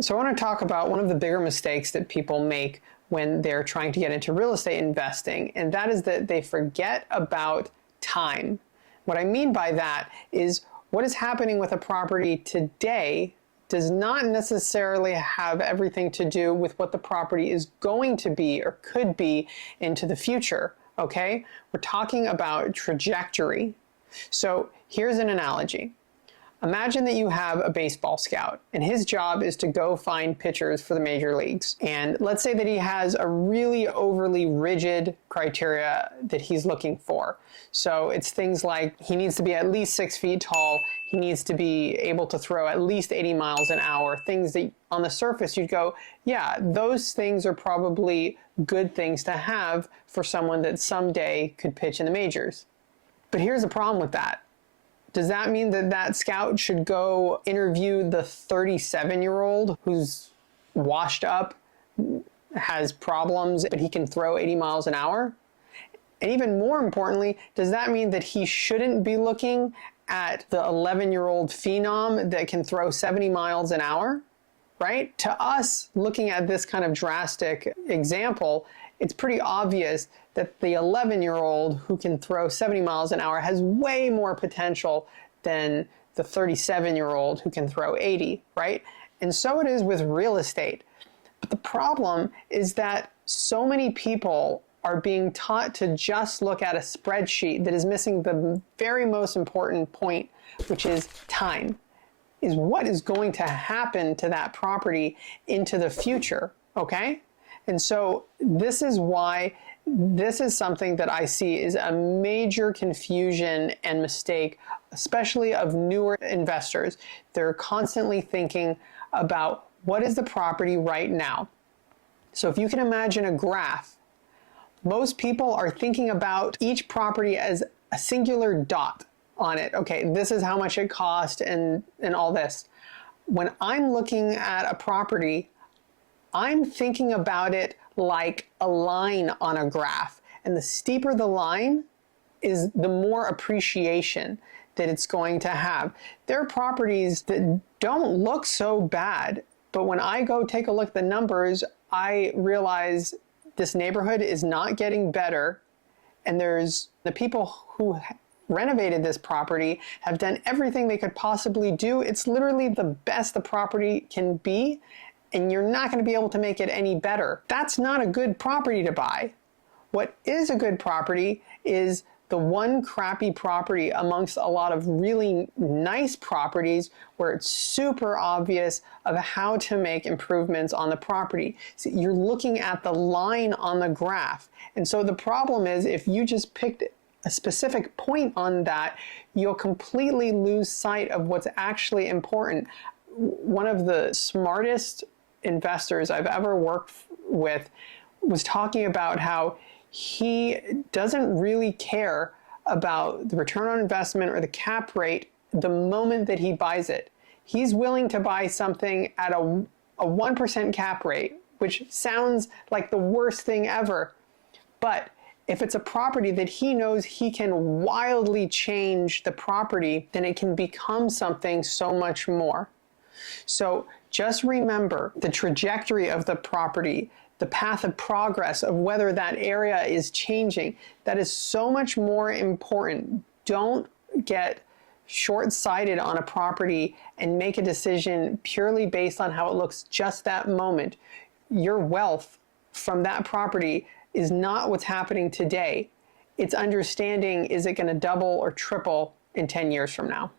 So I want to talk about one of the bigger mistakes that people make when they're trying to get into real estate investing, and that is that they forget about time. What I mean by that is what is happening with a property today does not necessarily have everything to do with what the property is going to be or could be into the future, okay? We're talking about trajectory. So here's an analogy. Imagine that you have a baseball scout, and his job is to go find pitchers for the major leagues. And let's say that he has a really overly rigid criteria that he's looking for. So it's things like he needs to be at least 6 feet tall, he needs to be able to throw at least 80 miles an hour, things that on the surface you'd go, yeah, those things are probably good things to have for someone that someday could pitch in the majors. But here's the problem with that. Does that mean that that scout should go interview the 37-year-old who's washed up, has problems, but he can throw 80 miles an hour? And even more importantly, does that mean that he shouldn't be looking at the 11-year-old phenom that can throw 70 miles an hour? Right? To us, looking at this kind of drastic example, it's pretty obvious that the 11-year-old who can throw 70 miles an hour has way more potential than the 37-year-old who can throw 80, right? And so it is with real estate. But the problem is that so many people are being taught to just look at a spreadsheet that is missing the very most important point, which is time. Is what is going to happen to that property into the future, okay? And so this is why this is something that I see is a major confusion and mistake, especially of newer investors. They're constantly thinking about what is the property right now. So if you can imagine a graph, most people are thinking about each property as a singular dot on it. Okay, this is how much it cost and all this. When I'm looking at a property, I'm thinking about it like a line on a graph. And the steeper the line is, the more appreciation that it's going to have. There are properties that don't look so bad, but when I go take a look at the numbers, I realize this neighborhood is not getting better. And there's the people who renovated this property have done everything they could possibly do. It's literally the best the property can be, and you're not going to be able to make it any better. That's not a good property to buy. What is a good property is the one crappy property amongst a lot of really nice properties where it's super obvious of how to make improvements on the property. So you're looking at the line on the graph. And so the problem is, if you just picked a specific point on that, you'll completely lose sight of what's actually important. One of the smartest investors I've ever worked with was talking about how he doesn't really care about the return on investment or the cap rate the moment that he buys it. He's willing to buy something at a 1% cap rate, which sounds like the worst thing ever. But if it's a property that he knows he can wildly change the property, then it can become something so much more. So just remember the trajectory of the property, the path of progress of whether that area is changing. That is so much more important. Don't get short-sighted on a property and make a decision purely based on how it looks just that moment. Your wealth from that property is not what's happening today. It's understanding, is it going to double or triple in 10 years from now?